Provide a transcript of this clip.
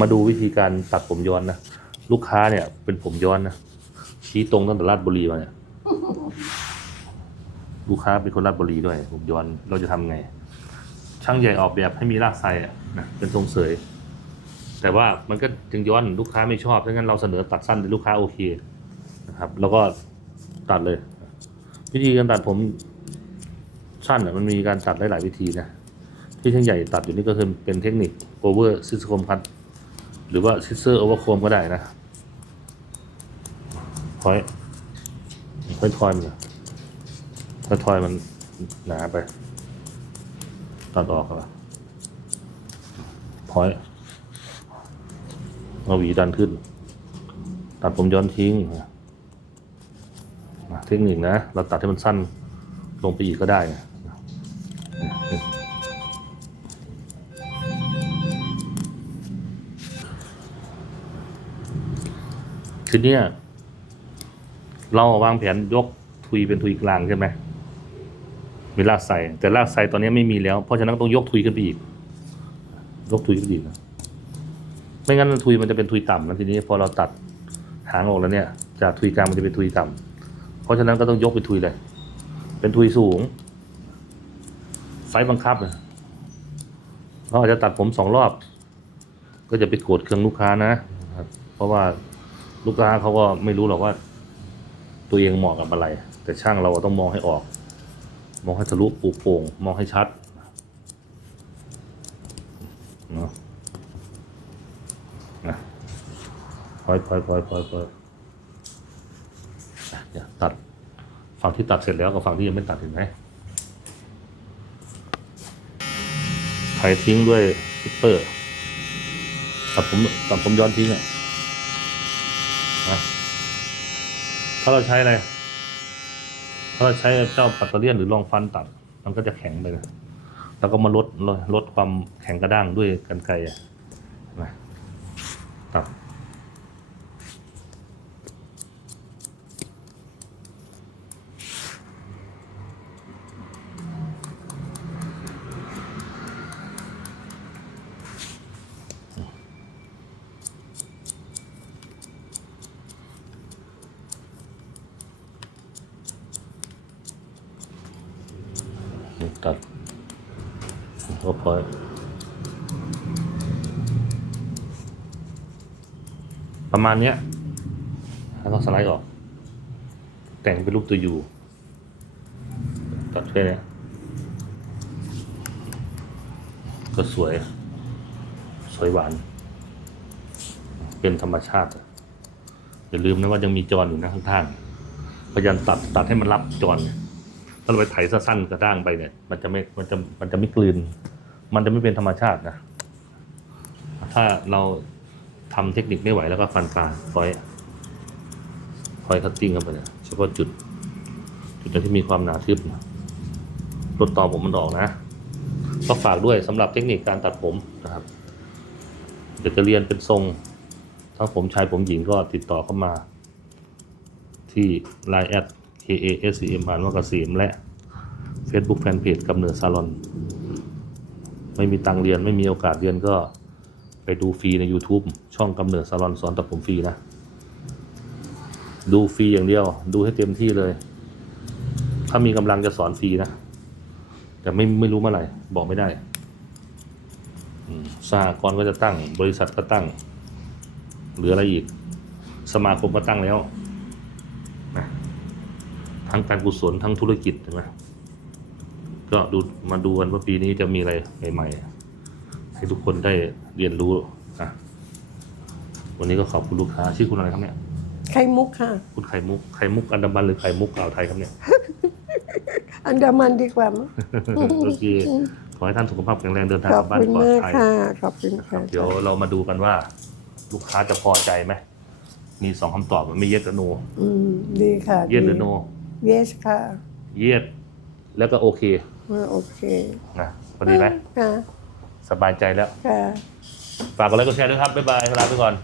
มาดูวิธีการตัดผมย้อนนะลูกค้าเนี่ย เป็นผมย้อนนะชี้ตรงตั้งแต่ราชบุรีมาเนี่ยลูกค้าเป็นคนราชบุรีด้วย ผมย้อนเราจะทำไง ช่างใหญ่ออกแบบให้มีรากไซอะนะเป็นทรงเสย แต่ว่ามันก็ถึงย้อนลูกค้าไม่ชอบถ้างั้นเราเสนอตัดสั้นให้ลูกค้าโอเคนะครับ แล้วก็ตัดเลย วิธีการตัดผมสั้นอะมันมีการตัดหลายๆวิธีนะที่ช่างใหญ่ตัดอยู่นี่ก็คือเป็นเทคนิค over scissor comb cut หรือว่า scissor over comb ก็ได้นะพอยค่อยทอยมันค่อยทอยมันหนาไปตัดออกครับพอยเอาหวีดันขึ้น ตัดผมย้อนทิ้งนะเทคนิคนะ เราตัดให้มันสั้นลงไปอีกก็ได้นะ ทีเนี้ยเราวางแผนยกทุยเป็นทุยกลางใช่ไหมมีรากไซแต่รากไซตอนนี้ไม่มีแล้ว เพราะฉะนั้นต้องยกทุยขึ้นไปอีก ยกทุยขึ้นไปอีกนะไม่งั้นทุยมันจะเป็นทุยต่ำนะทีนี้พอเราตัดหางออกแล้วเนี่ย จากทุยกลางมันจะเป็นทุยต่ำเพราะฉะนั้นก็ต้องยกเป็นทุยเลย เป็นทุยสูง ไฟบังคับนะเราอาจจะตัดผมสองรอบ ก็จะไปโกรธเครื่องลูกค้านะครับเพราะว่า ลูกค้าเขาก็ไม่รู้หรอกว่า ตัวเองเหมาะกับอะไร แต่ช่างเราต้องมองให้ออก มองให้ทะลุปูโป่งมองให้ชัดเนาะนะพอยพอยพอยพอยพอยอะเดี๋ยตัดฝั่งที่ตัดเสร็จแล้วกับฝั่งที่ยังไม่ตัดเห็นไหมไถทิ้งด้วยซิปเปอร์ตัดผมตัดผมย้อนทิ้งอะ นะถ้าเราใช้อะไร ถ้าเราใช้เจ้าปัตเตอร์เลียนหรือรองฟันตัด มันก็จะแข็งไปเลยแล้วก็มาลดลดความแข็งกระด้างด้วยกันไกรอะนะตั ตัดก็พอประมาณเนี้ยแล้วก็สไลด์ออก แต่งเป็นรูปตัวยูตัดแค่นี้ก็สวย สวยหวาน เป็นธรรมชาติ อย่าลืมนะว่ายังมีจรอยู่นะข้างๆพยายามตัดตัดให้มันรับจรเนี่ย ถ้าเราไปไถสั้นกระด้างไปเนี่ย มันจะไม่มันจะมันจะไม่กลืน มันจะไม่เป็นธรรมชาตินะ ถ้าเราทำเทคนิคไม่ไหวแล้วก็ฟันปลาฟอยฟอยคัตติ้งเข้าไปเนี่ยเฉพาะจุด จุดไหนที่มีความหนาทึบนะลดต่อผมมันออกนะก็ฝากด้วยสำหรับเทคนิคการตัดผมนะครับเดี๋ยวจะเรียนเป็นทรงทั้งผมชายผมหญิงก็ติดต่อเข้ามา ที่ Line แอด K A S E M อ่านว่ากเกษมและ Facebook Fanpage กำเนิดซาลอน ไม่มีตังเรียนไม่มีโอกาสเรียนก็ไปดูฟรีใน YouTube ช่องกำเนิดซาลอนสอนตัดผมฟรีนะ ดูฟรีอย่างเดียว ดูให้เต็มที่เลย ถ้ามีกำลังจะสอนฟรีนะ แต่ไม่ไม่รู้เมื่อไหร่ บอกไม่ได้สหกรณ์ก็จะตั้ง บริษัทก็ตั้ง เหลืออะไรอีก สมาคมก็ตั้งแล้ว ทั้งการกุศลทั้งธุรกิจใช่ไหมก็ดูมาดูกันว่าปีนี้จะมีอะไรใหม่ๆ ให้ทุกคนได้เรียนรู้นะวันนี้ก็ขอบคุณลูกค้าชื่อคุณอะไรครับเนี่ยไข่มุกค่ะ คุณไข่มุกไข่มุกอันดามันหรือไข่มุกอ่าวไทยครับเนี่ย อันดามันดีกว่ามั้งโอเคขอให้ท่านสุขภาพแข็งแรงเดินทางขกอลับบบ้านคุณปลอดมากภัยค่ะขอบคุณค่ะเดี๋ยวเรามาดูกันว่า ลูกค้าจะพอใจไหมมีสองคำตอบไม่เยสกับโนอืมดีค่ะ เยสหรือโน เยสค่ะเยสแล้วก็โอเคอ่าโอเคนะพอดีไหมค่ะสบายใจแล้ว ค่ะ ฝากกดไลค์กดแชร์ด้วยครับ บ๊ายบายลาไปก่อน